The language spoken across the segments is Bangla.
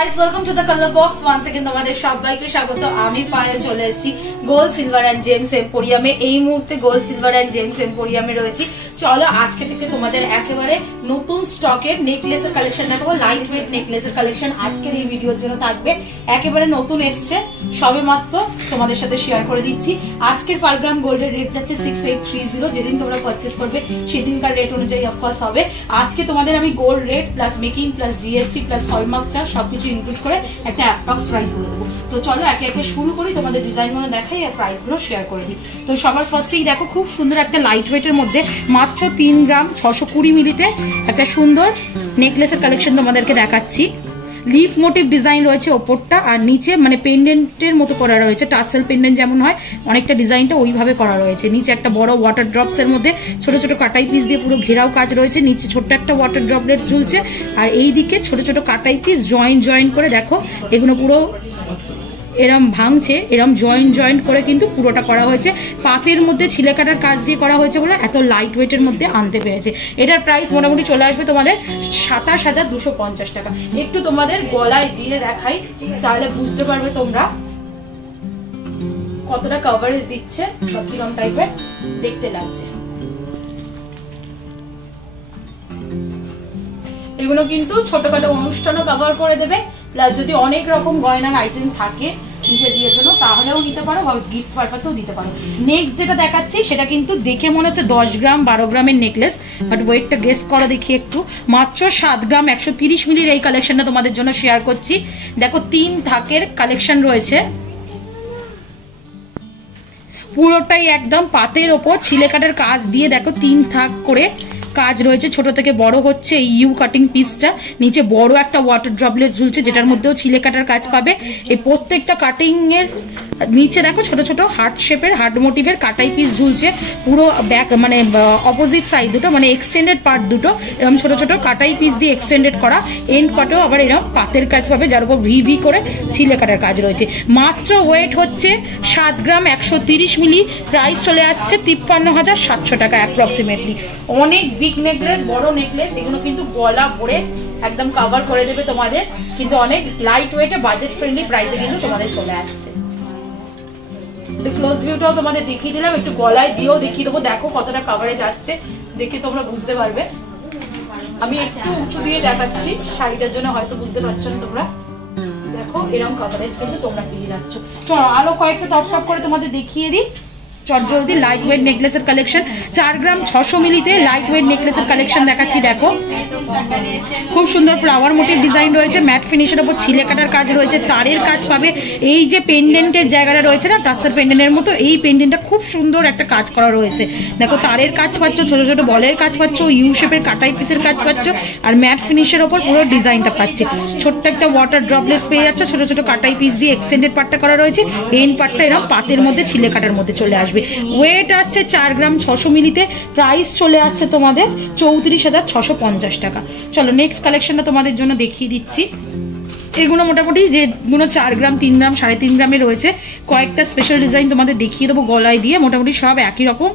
guys, welwelcome to the color box once again. তোমাদের সবাইকে স্বাগত। আমি পায়ে চলে এসেছি গোল্ড সিলভার এন্ড জেমস এম্পোরিয়ামে। এই মুহূর্তে গোল্ড সিলভার এন্ড জেমস এম্পোরিয়ামে রয়েছি। চলো আজকে থেকে তোমাদের একেবারে নতুন স্টকের নেকলেসের কালেকশন দেখাবো। লাইট ওয়েট নেকলেসের কালেকশন আজকের এই ভিডিওর জন্য থাকবে। একেবারে নতুন এসছে, সবে মাত্র তোমাদের সাথে শেয়ার করে দিচ্ছি। আজকের পার গ্রাম গোল্ডের রেট যাচ্ছে 6830। যেদিন তোমরা পারচেস করবে সেদিনকার রেট অনুযায়ী অফকোর্স হবে। আজকে তোমাদের আমি gold rate plus making plus GST plus hallmark charge সবকিছু ইনক্লুড করে একটা অ্যাপ্রক্স প্রাইস বলে দেবো। তো চলো একে একে শুরু করি, তোমাদের ডিজাইনগুলো দেখাই আর প্রাইসগুলো শেয়ার করে দিই। তো সবার ফার্স্টেই দেখো খুব সুন্দর একটা লাইট ওয়েটের মধ্যে মাত্র 3 গ্রাম 620 মিলিতে একটা সুন্দর নেকলেসের কালেকশন তোমাদেরকে দেখাচ্ছি। লিফ মোটিভ ডিজাইন রয়েছে ওপরটা, আর নিচে মানে পেন্ডেন্টের মতো করা রয়েছে। টাসেল পেন্ডেন্ট যেমন হয় অনেকটা ডিজাইনটা ওইভাবে করা রয়েছে। নিচে একটা বড় ওয়াটার ড্রপস এর মধ্যে ছোট ছোট কাটাই পিস দিয়ে পুরো ঘেরাও কাজ রয়েছে। নিচে ছোট্ট একটা ওয়াটার ড্রপলেট ঝুলছে, আর এই দিকে ছোট ছোট কাটাই পিস জয়েন্ট করে দেখো এগুলো পুরো এরম ভাঙছে, এরম জয়েন্ট করে কিন্তু পুরোটা করা হয়েছে। পাতের মধ্যে ছিলে কাটার কাজ দিয়ে করা হয়েছে বলে এত লাইট ওয়েটের মধ্যে আনতে পেরেছে। এটার প্রাইস মোটামুটি চলে আসবে তোমাদের 27,250 টাকা। একটু তোমাদের গলায় দিয়ে দেখাই, তাহলে বুঝতে পারবে তোমরা কতটা কভারেজ দিচ্ছে বা কিরম টাইপের দেখতে লাগছে। এগুলো কিন্তু ছোটখাটো অনুষ্ঠানও কভার করে দেবে, প্লাস যদি অনেক রকম গয়নার আইটেম থাকে নিজে দিয়ে জন্য তাহলেও নিতে পারো, বা গিফট পারপাসেও দিতে পারো। নেক্সট যেটা দেখাচ্ছি সেটা কিন্তু দেখে মনে হচ্ছে 10 গ্রাম 12 গ্রামের নেকলেস, বাট ওয়েটটা গেস করো দেখি একটু। মাত্র 7 গ্রাম 130 মিলির এই কালেকশনটা তোমাদের জন্য শেয়ার করছি। দেখো 3 থাকের কালেকশন রয়েছে, পুরোটাই একদম পাতের ওপর ছিলে কাটার কাজ দিয়ে দেখো 3 থাক করে কাজ রয়েছে। ছোট থেকে বড় হচ্ছে এই ইউ কাটিং পিসটা। নিচে বড় একটা ওয়াটার ড্রপলেট ঝুলছে যেটার মধ্যেও ছিলে কাটার কাজ পাবে। এই প্রত্যেকটা কাটিং এর নিচে দেখো ছোট ছোট হার্ট শেপের হার্ট মোটিভের কাটাই পিস ঝুলছে। পুরো ব্যাক মানে অপোজিট সাইড দুটো মানে এক্সটেন্ডেড পার্ট দুটো এরকম ছোট ছোট কাটাই পিস দিয়ে এক্সটেন্ডেড করা। এন্ড পার্টেও আবার এরকম পাতের কাজ পাবে যার উপর ভি করে ছিলে কাটার কাজ রয়েছে। মাত্র ওয়েট হচ্ছে 7 গ্রাম 130 মিলি। প্রাইস চলে আসছে 53,700 টাকা অ্যাপ্রক্সিমেটলি। অনেক বিগ নেকলেস, বড় নেকলেস, এগুলো কিন্তু গলা ভরে একদম কভার করে দেবে তোমাদের, কিন্তু অনেক লাইট ওয়েটে বাজেট ফ্রেন্ডলি প্রাইসে কিন্তু তোমাদের চলে আসছে। ক্লোজ ভিউটাও তোমাদের দেখিয়ে দিলাম, একটু গলায় দিয়েও দেখিয়ে দেবো। দেখো কতটা কভারেজ আসছে, দেখে তোমরা বুঝতে পারবে। আমি একটু উঁচু দিয়ে দেখাচ্ছি শাড়িটার জন্য, হয়তো বুঝতে পারছো না তোমরা। দেখো এরকম কভারেজ কিন্তু তোমরা পেয়ে যাচ্ছ। চলো আরো কয়েকটা টপ করে তোমাদের দেখিয়ে দিই চটজলদি। লাইট ওয়েট নেকলেসের কালেকশন 4 গ্রাম 600 মিলিতে লাইট ওয়েট নেকলেসের কালেকশন দেখাচ্ছি। দেখো খুব সুন্দর ফ্লাওয়ার মোটিভ ডিজাইন রয়েছে, ম্যাট ফিনিশের উপর ছিলে কাটার কাজ রয়েছে, তারের কাজ পাবে। এই যে পেন্ডেন্টের জায়গাটা রয়েছে না টাসেল পেন্ডেন্টের মতো, এই পেন্ডেন্টটা খুব সুন্দর একটা কাজ করা রয়েছে। দেখো তারের কাজ পাচ্ছ, ছোট ছোট বলের কাজ পাচ্ছ, ইউ শেপের কাটাই পিসের কাজ পাচ্ছ, আর ম্যাট ফিনিশের উপর পুরো ডিজাইনটা পাচ্ছে। ছোট্ট একটা ওয়াটার ড্রপলেটস পেয়ে যাচ্ছে, ছোট ছোট কাটাই পিস দিয়ে এক্সটেন্ডেড পার্টটা করা রয়েছে। এন্ড পার্টটা এরকম পাতের মধ্যে ছিলে কাটার মধ্যে চলে আসবে। ওয়েট আসছে 4 গ্রাম 600 মিলিতে। প্রাইস চলে আসছে তোমাদের 34,650 টাকা। চলো নেক্সট কালেকশনটা তোমাদের জন্য দেখিয়ে দিচ্ছি। এগুলো মোটামুটি যেগুলো 4 গ্রাম 3 গ্রাম 3.5 গ্রামে রয়েছে, কয়েকটা স্পেশাল ডিজাইন তোমাদের দেখিয়ে দেবো গলায় দিয়ে। মোটামুটি সব একই রকম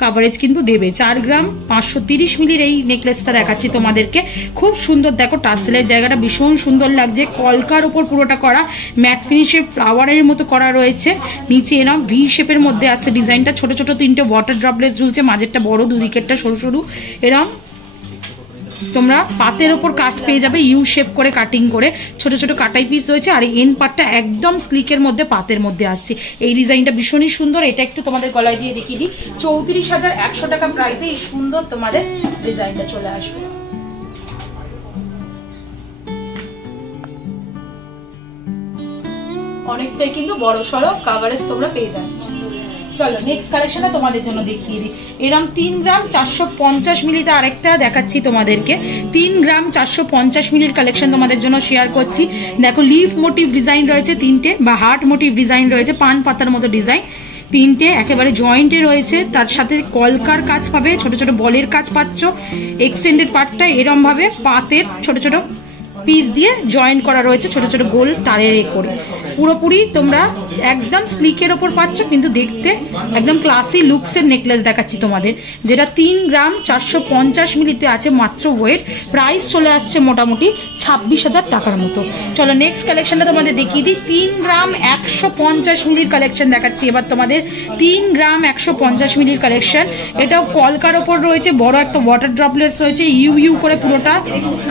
কাভারেজ কিন্তু দেবে। 4 গ্রাম 530 মিলির এই নেকলেসটা দেখাচ্ছি তোমাদেরকে। খুব সুন্দর, দেখো টাসেলের জায়গাটা ভীষণ সুন্দর লাগছে। কলকার উপর পুরোটা করা, ম্যাট ফিনিশের ফ্লাওয়ারের মতো করা রয়েছে। নিচে এরকম ভি শেপের মধ্যে আসছে ডিজাইনটা। ছোট ছোট 3টে ওয়াটার ড্রপলেটস ঝুলছে, মাঝেরটা বড়, দুদিকেরটা সরু সরু। এরকম তোমরা পাতের ওপর কাজ পেয়ে যাবে ইউ শেপ করে কাটিং করে। ছোট ছোট কাটাই পিস রয়েছে, আর এন্ড পার্টটা একদম স্লিকের মধ্যে পাতের মধ্যে আসছে। এই ডিজাইনটা ভীষণই সুন্দর। এটা একটু তোমাদের গলায় দিয়ে দেখিয়ে দিই। 34,100 টাকা প্রাইসে এই সুন্দর তোমাদের ডিজাইনটা চলে আসবে। অনেকটাই কিন্তু বড় সড়ো কাভারেজ তোমরা পেয়ে যাচ্ছ। চলো নেক্সট কালেকশনটা তোমাদের জন্য দেখিয়ে দিই। এরকম 3 গ্রাম 450 মিলিতে আরেকটা দেখাচ্ছি তোমাদেরকে। 3 গ্রাম 450 মিলির কালেকশন তোমাদের জন্য শেয়ার করছি। দেখো লিফ মোটিভ ডিজাইন রয়েছে 3টে, বা হার্ট মোটিভ ডিজাইন রয়েছে, পান পাতার মতো ডিজাইন 3টে একেবারে জয়েন্টে রয়েছে। তার সাথে কলকার কাজ পাবে, ছোট ছোট বলের কাজ পাচ্ছ। এক্সটেন্ডেড পার্টটা এরম ভাবে পাতের ছোট ছোট পিস দিয়ে জয়েন্ট করা রয়েছে, ছোট ছোট গোল তারের করে। পুরোপুরি তোমরা একদম স্লিকের ওপর পাচ্ছ, কিন্তু দেখতে একদম ক্লাসি লুকসের নেকলেস দেখাচ্ছি তোমাদের, যেটা 3 গ্রাম 450 মিলিতে আছে মাত্র ওয়েট। প্রাইস চলে আসছে মোটামুটি 26,000 টাকার মতো। চলো নেক্সট কালেকশনটা তোমাদের দেখিয়ে দিই। 3 গ্রাম 150 মিলির কালেকশন দেখাচ্ছি এবার তোমাদের। 3 গ্রাম 150 মিলির কালেকশন, এটাও কলকার ওপর রয়েছে, বড় একটা ওয়াটার ড্রপলেটস রয়েছে, ইউ ইউ করে পুরোটা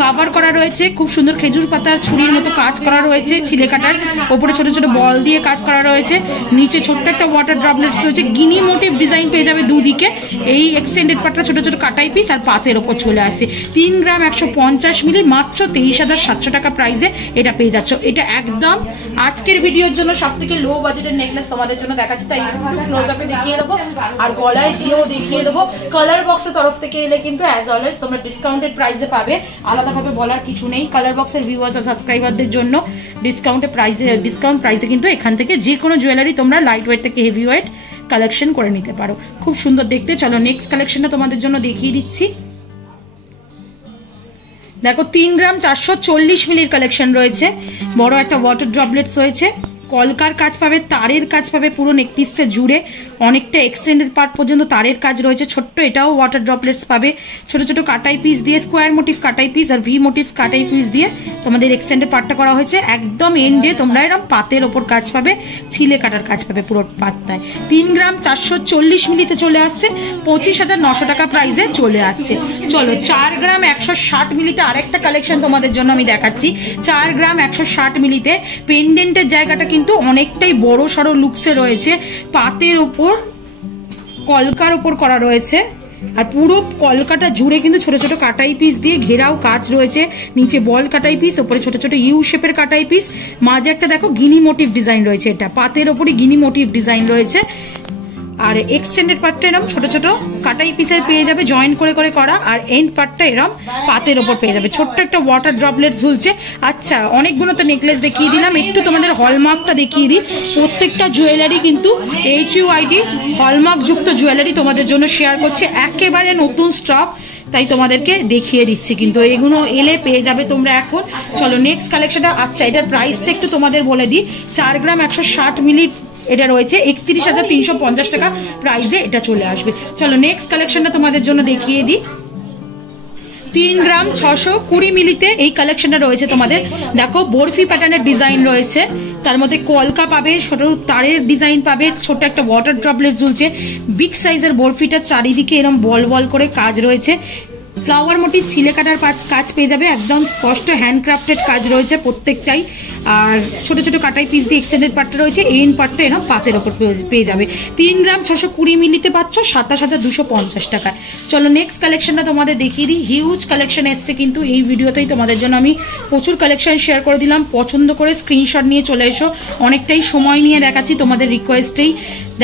কাভার করা রয়েছে, খুব সুন্দর খেজুর পাতার ছুরির মতো কাজ করা রয়েছে, ছিলে কাটার ওপরে ছোট ছোট বল দিয়ে কাজ করা রয়েছে, নিচে ছোট্ট একটা ওয়াটার ড্রপলেটস রয়েছে, গিনি মোটিভ ডিজাইন পেয়ে যাবে দুদিকে। এই এক্সটেন্ডেড পাটটা ছোট ছোট কাটাই পিস আর পাতের ওপর চলে আসছে। 3 গ্রাম 150 মিলি মাত্র 23,700 টাকা প্রাইসে এটা পেয়ে যাচ্ছ। এটা একদম আজকের ভিডিওর জন্য সব থেকে লো বাজেটের নেকলেস তোমাদের জন্য দেখাচ্ছি, তাই ক্লোজ আপে দেখিয়ে দেবো আর গলায় দিয়েও দেখিয়ে দেবো। কালার বক্সের তরফ থেকে এলে কিন্তু অ্যাজ অলওয়েজ তোমরা ডিসকাউন্টেড প্রাইসে পাবে, আলাদাভাবে বলার কিছু নেই। কালার বক্সের ভিউয়ার্স আর সাবস্ক্রাইবারদের জন্য ডিসকাউন্ট প্রাইসে কিন্তু এখান থেকে যে কোনো জুয়েলারি তোমরা লাইট ওয়েট থেকে হেভি ওয়েট কালেকশন করে নিতে পারো, খুব সুন্দর দেখতে। চলো নেক্সট কালেকশনটা তোমাদের জন্য দেখিয়ে দিচ্ছি। দেখো 3 গ্রাম 440 মিলির কালেকশন রয়েছে, বড় একটা ওয়াটার ড্রপলেটস রয়েছে, কলকার কাজ পাবে, তারের কাজ পাবে পুরো নেক পিসটা জুড়ে, অনেকটা এক্সটেন্ডেড পার্ট পর্যন্ত তারের কাজ রয়েছে। ছোট্ট এটাও ওয়াটার ড্রপলেটস পাবে, ছোট ছোট কাটাই পিস দিয়ে, স্কোয়ার মোটিভ কাটাই পিস আর ভি মোটিভ কাটাই পিস দিয়ে তোমাদের এক্সটেন্ডেড পার্টটা করা হয়েছে। একদম এন্ডে তোমরা এরকম পাতের ওপর কাজ পাবে, ছিলে কাটার কাজ পাবে পুরো পাত্তায়। 3 গ্রাম 440 মিলিতে চলে আসছে 25,900 টাকা প্রাইসে চলে আসছে। চলো 4 গ্রাম 160 মিলিতে আরেকটা কালেকশন তোমাদের জন্য আমি দেখাচ্ছি। 4 গ্রাম 160 মিলিতে পেন্ডেন্টের জায়গাটা কিন্তু অনেকটাই বড় সড়ো লুকসে রয়েছে, পাতের ওপর কলকার ওপর করা রয়েছে আর পুরো কলকাটা জুড়ে কিন্তু ছোট ছোট কাটাই পিস দিয়ে ঘেরাও কাজ রয়েছে, নিচে বল কাটাই পিস, ওপরে ছোট ছোট ইউ শেপের কাটাই পিস, মাঝে একটা দেখো গিনি মোটিভ ডিজাইন রয়েছে, এটা পাতের ওপরে গিনি মোটিভ ডিজাইন রয়েছে। আর এক্সটেন্ডেড পার্টটা এরকম ছোট ছোট কাটাই পিসের পেয়ে যাবে জয়েন্ট করে করে করা, আর এন্ড পার্টটা এরকম পাতের ওপর পেয়ে যাবে। ছোট্ট একটা ওয়াটার ড্রপলেট ঝুলছে। আচ্ছা অনেকগুলো তো নেকলেস দেখিয়ে দিলাম, একটু তোমাদের হলমার্কটা দেখিয়ে দিই। প্রত্যেকটা জুয়েলারি কিন্তু HUID হলমার্ক যুক্ত জুয়েলারি তোমাদের জন্য শেয়ার করছে, একেবারে নতুন স্টক, তাই তোমাদেরকে দেখিয়ে দিচ্ছি, কিন্তু এগুলো এলে পেয়ে যাবে তোমরা এখন। চলো নেক্সট কালেকশনটা। আচ্ছা এটার প্রাইসটা একটু তোমাদের বলে দিই। 4 গ্রাম 160 মিলি এটা রয়েছে 31,350 টাকা প্রাইসে এটা চলে আসবে। চলো নেক্সট কালেকশনটা তোমাদের জন্য দেখিয়ে দিই। 3 গ্রাম 620 মিলিতে এই কালেকশনটা রয়েছে তোমাদের। দেখো বরফি প্যাটার্নের ডিজাইন রয়েছে, তার মধ্যে কলকা পাবে, ছোট তারের ডিজাইন পাবে, ছোট একটা ওয়াটার ড্রপলেট ঝুলছে, বিগ সাইজের বরফিটা চারিদিকে এরকম বল বল করে কাজ রয়েছে, ফ্লাওয়ার মোটিভ ছিলে কাটার কাজ পেয়ে যাবে, একদম স্পষ্ট হ্যান্ডক্রাফটেড কাজ রয়েছে প্রত্যেকটাই, আর ছোট ছোট কাটাই পিস দিয়ে এক্সটেন্ডেড পার্টটা রয়েছে, এন্ড পার্টটা এরকম পাতের ওপর পেয়ে যাবে। 3 গ্রাম 620 মিলিতে পাচ্ছ 27,250 টাকা। চলো নেক্সট কালেকশনটা তোমাদের দেখিয়ে দিই। হিউজ কালেকশন এসছে কিন্তু এই ভিডিওতেই তোমাদের জন্য আমি প্রচুর কালেকশন শেয়ার করে দিলাম, পছন্দ করে স্ক্রিনশট নিয়ে চলে এসো, অনেকটাই সময় নিয়ে দেখাচ্ছি তোমাদের রিকোয়েস্টেই।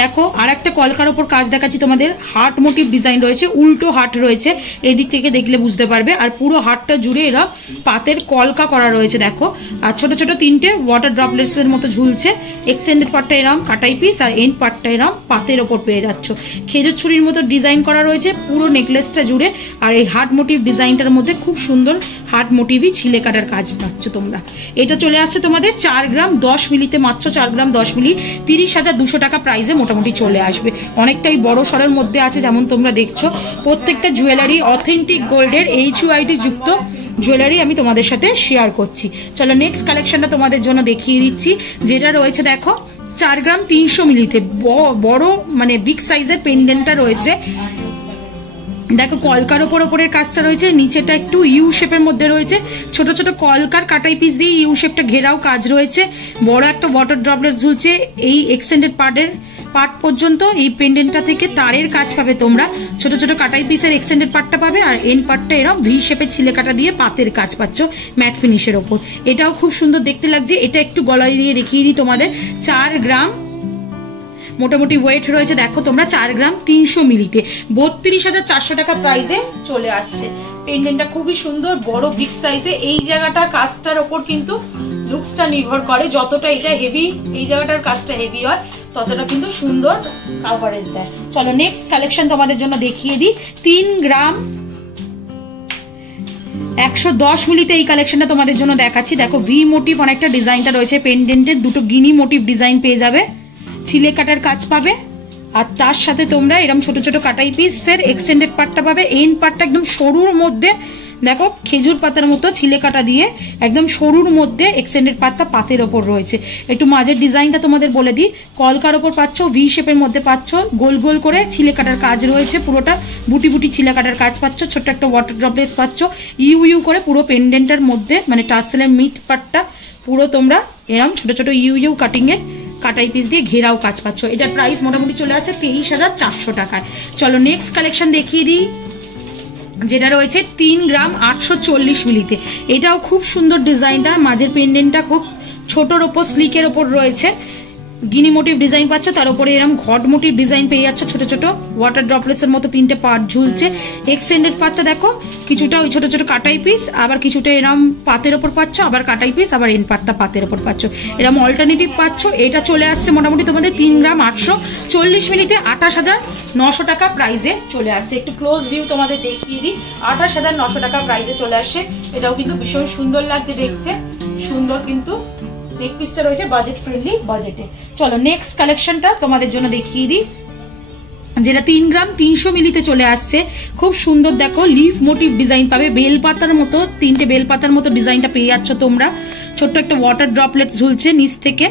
দেখো আর একটা কলকার ওপর কাজ দেখাচ্ছি তোমাদের, হার্ট মোটিভ ডিজাইন রয়েছে, উল্টো হার্ট রয়েছে, এদিক থেকে দেখলে বুঝতে পারবে, আর পুরো হার্টটা জুড়ে এরা পাতের কলকা করা রয়েছে দেখো, আর ছোট ছোট 3টে ওয়াটার ড্রপলেটস এর মতো ঝুলছে, এক্সটেন্ডেড পার্টটা এরম কাটাই পিস আর এন্ড পার্টটা এরম পাতের ওপর পেয়ে যাচ্ছ, খেজুর ছুরির মতো ডিজাইন করা রয়েছে পুরো নেকলেসটা জুড়ে, আর এই হার্ট মোটিভ ডিজাইনটার মধ্যে খুব সুন্দর হার্ট মোটিভই ছিলে কাটার কাজ পাচ্ছ তোমরা। এটা চলে আসছে তোমাদের 4 গ্রাম 10 মিলিতে, মাত্র 4 গ্রাম 10 মিলি 30,200 টাকা প্রাইসে মোটামুটি চলে আসবে। অনেকটাই বড় সরের মধ্যে আছে, যেমন তোমরা দেখছো প্রত্যেকটা জুয়েলারি অথেন্টিক গোল্ডের HUID যুক্ত জুয়েলারি আমি তোমাদের সাথে শেয়ার করছি। চলো নেক্সট কালেকশনটা তোমাদের জন্য দেখিয়ে দিচ্ছি, যেটা রয়েছে দেখো 4 গ্রাম 300 মিলিতে বড় মানে বিগ সাইজের পেন্ডেন্টটা রয়েছে। দেখো কলকার ওপরের কাজটা রয়েছে, নিচেটা একটু ইউ শেপের মধ্যে রয়েছে, ছোট ছোট কলকার কাটাই পিস দিয়ে ইউ শেপটা ঘেরাও কাজ রয়েছে, বড় একটা ওয়াটার ড্রপলেট ঝুলছে, এই এক্সটেন্ডেড পার্ট পর্যন্ত এই পেন্ডেন্টটা থেকে তারের কাজ পাবে তোমরা, ছোট ছোট কাটাই পিসের এক্সটেন্ডেড পার্টটা পাবে, আর এন্ড পার্টটা এরকম ভি শেপের ছিলে কাটা দিয়ে পাতের কাজ পাচ্ছ ম্যাট ফিনিশের ওপর। এটাও খুব সুন্দর দেখতে লাগছে। এটা একটু গলায় দিয়ে দেখিয়ে দিই তোমাদের। 4 গ্রাম মোটামুটি ওয়েট রয়েছে দেখো তোমরা 4 গ্রাম 300 মিলিতে 32,400 টাকা প্রাইসে চলে আসছে। পেন্ডেন্টটা খুবই সুন্দর, বড় বিগ সাইজে। এই জায়গাটা কাজটার ওপর কিন্তু লুকসটা নির্ভর করে, যতটা এটা হেভি, এই জায়গাটার কাজটা হেভি হয় ততটা কিন্তু সুন্দর কাভারেজ দেয়। চলো নেক্সট কালেকশন তোমাদের জন্য দেখিয়ে দিই। 3 গ্রাম 110 মিলিতে এই কালেকশনটা তোমাদের জন্য দেখাচ্ছি। দেখো ভি মোটিভ অনেকটা ডিজাইনটা রয়েছে, পেন্ডেন্টের দুটো গিনি মোটিভ ডিজাইন পেয়ে যাবে, ছিলে কাটার কাজ পাবে, আর তার সাথে তোমরা এরকম ছোট ছোট কাটাই পিসের এক্সটেন্ডেড পার্টটা পাবে। এন্ড পার্টটা একদম সরুর মধ্যে দেখো খেজুর পাতার মতো ছিলে কাটা দিয়ে একদম সরুর মধ্যে এক্সটেন্ডেড পাতটা পাতের ওপর রয়েছে। একটু মাঝের ডিজাইনটা তোমাদের বলে দিই, কলকার ওপর পাচ্ছ, ভি শেপের মধ্যে পাচ্ছ, গোল গোল করে ছিলে কাটার কাজ রয়েছে, পুরোটা বুটি বুটি ছিলে কাটার কাজ পাচ্ছ, ছোট্ট একটা ওয়াটার ড্রপলেস পাচ্ছ, ইউ ইউ করে পুরো পেন্ডেন্টের মধ্যে মানে টার্সেলের মিড পার্টটা পুরো তোমরা এরকম ছোট ছোট ইউ ইউ কাটিং এর কাটাই পিস দিয়ে ঘেরাও কাজ পাচ্ছ। এটার প্রাইস মোটামুটি চলে আসে 23,400 টাকায়। চলো নেক্সট কালেকশন দেখিয়ে দিই, যেটা রয়েছে 3 গ্রাম 840 মিলিতে। এটাও খুব সুন্দর ডিজাইনটা, মাঝের পেন্ডেন্টটা খুব ছোটর ওপর স্লিকের ওপর রয়েছে, গিনি মোটিভ ডিজাইন পাচ্ছ, তার উপরে এরকম ঘট মোটিভ ডিজাইন পেয়ে যাচ্ছ, ছোট ছোট ওয়াটার ড্রপলেটস এর মতো 3টে পার্ট ঝুলছে। এক্সটেন্ডেড পার্টটা দেখো কিছুটা ওই ছোট ছোট কাটাই পিস, আবার কিছুটা এরকম পাতের ওপর পাচ্ছ, আবার কাটাই পিস, আবার এন্ড পার্টটা পাতের ওপর পাচ্ছ, এরকম অল্টারনেটিভ পাচ্ছ। এটা চলে আসছে মোটামুটি তোমাদের 3 গ্রাম 840 মিলিতে 28,900 টাকা প্রাইসে চলে আসছে। একটু ক্লোজ ভিউ তোমাদের দেখিয়ে দিই, 28,900 টাকা প্রাইসে চলে আসছে। এটাও কিন্তু ভীষণ সুন্দর লাগছে দেখতে, সুন্দর কিন্তু নেক পিসটা রয়েছে বাজেট ফ্রেন্ডলি বাজেটে। চলো নেক্সট কালেকশনটা তোমাদের জন্য দেখিয়ে দিই, যেটা 3 গ্রাম 300 মিলিতে চলে আসছে। খুব সুন্দর দেখো লিফ মোটিভ ডিজাইন পাবে, বেলপাতার মতো 3টে বেলপাতার মতো ডিজাইনটা পেয়ে যাচ্ছ তোমরা। ছোট্ট একটা ওয়াটার ড্রপলেট ঝুলছে নিচ থেকে,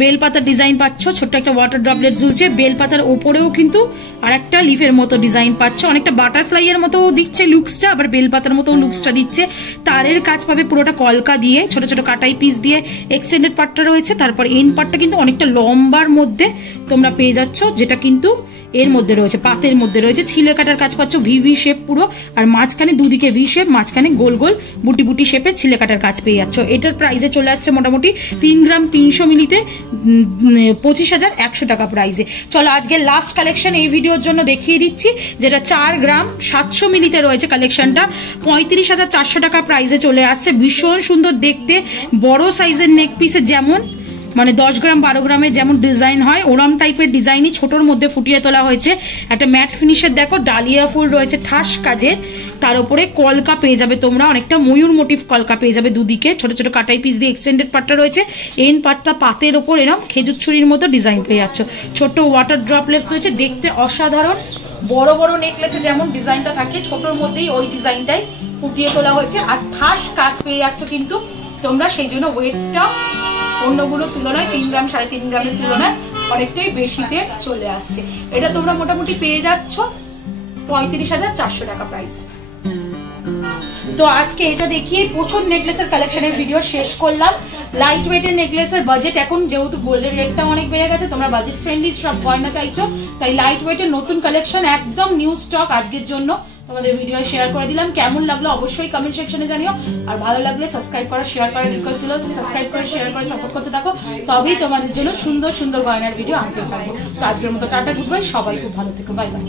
বেলপাতার ডিজাইন পাচ্ছ, ছোট্ট একটা ওয়াটার ড্রপলেট ঝুলছে, বেলপাতার ওপরেও কিন্তু আর একটা লিফের মতো ডিজাইন পাচ্ছ, অনেকটা বাটারফ্লাই এর মতো দিচ্ছে লুকসটা, আবার বেলপাতার মতো লুকসটা দিচ্ছে। তারের কাজ পাবে পুরোটা কলকা দিয়ে, ছোট ছোট কাটাই পিস দিয়ে এক্সটেন্ডেড পার্টটা রয়েছে, তারপর এন্ড পার্টটা কিন্তু অনেকটা লম্বার মধ্যে তোমরা পেয়ে যাচ্ছ, যেটা কিন্তু এর মধ্যে রয়েছে পাতের মধ্যে রয়েছে, ছিলে কাটার কাজ পাচ্ছ, ভি ভি শেপ পুরো, আর মাঝখানে দুদিকে ভি শেপ, মাঝখানে গোল গোল বুটি বুটি শেপে ছিলে কাটার কাজ পেয়ে যাচ্ছ। এটার প্রাইসে চলে আসছে মোটামুটি 3 গ্রাম 300 মিলিতে 25,100 টাকা প্রাইসে। চলো আজকে লাস্ট কালেকশন এই ভিডিওর জন্য দেখিয়ে দিচ্ছি, যেটা 4 গ্রাম 700 মিলিতে রয়েছে কালেকশনটা, 35,400 টাকা প্রাইসে চলে আসছে। ভীষণ সুন্দর দেখতে, বড় সাইজের নেক পিসে যেমন মানে 10 গ্রাম 12 গ্রামের যেমন ডিজাইন হয় ওরম টাইপের ডিজাইনই ছোটর মধ্যে ফুটিয়ে তোলা হয়েছে। একটা ম্যাট ফিনিশের দেখো ডালিয়া ফুল রয়েছে ঠাস কাজের, তার উপরে কলকা পেয়ে যাবে তোমরা, অনেকটা ময়ূর মোটিভ কলকা পেয়ে যাবে, দুদিকে ছোট ছোট কাটাই পিস দিয়ে এক্সটেন্ডেড পার্টটা রয়েছে, এন্ড পার্টটা পাতের ওপর এরকম খেজুর ছুরির মতো ডিজাইন পেয়ে যাচ্ছ। ছোট ওয়াটার ড্রপলেটস রয়েছে, দেখতে অসাধারণ। বড় বড় নেকলেসে যেমন ডিজাইনটা থাকে ছোটর মধ্যেই ওই ডিজাইনটাই ফুটিয়ে তোলা হয়েছে, আর ঠাস কাজ পেয়ে যাচ্ছ কিন্তু তোমরা, সেই জন্য ওয়েটটা অন্যগুলোর তুলনায় 3 গ্রাম 3.5 গ্রামের তুলনায় অনেকটাই বেশিতে চলে আসছে। এটা তোমরা মোটামুটি পেয়ে যাচ্ছ 35,400 টাকা প্রাইস। তো আজকে এটা দেখিয়ে প্রচুর নেকলেসের কালেকশনের ভিডিও শেষ করলাম। লাইট ওয়েটের নেকলেসের বাজেট এখন যেহেতু গোল্ডের রেটটা অনেক বেড়ে গেছে, তোমরা বাজেট ফ্রেন্ডলি সব গয়না চাইছো, তাই লাইট ওয়েটের নতুন কালেকশন একদম নিউ স্টক আজকের জন্য তোমাদের ভিডিও শেয়ার করে দিলাম। কেমন লাগলো অবশ্যই কমেন্ট সেকশনে জানিও, আর ভালো লাগলে সাবস্ক্রাইব করা শেয়ার করার রিকোয়েস্ট ছিল, সাবস্ক্রাইব করে শেয়ার করে সাপোর্ট করতে থাকো, তবেই তোমাদের জন্য সুন্দর সুন্দর গয়নার ভিডিও আনতে পারবো। তো আজকের মতো টাটা, গুড বাই, সবাই খুব ভালো থেকো, বাই বাই।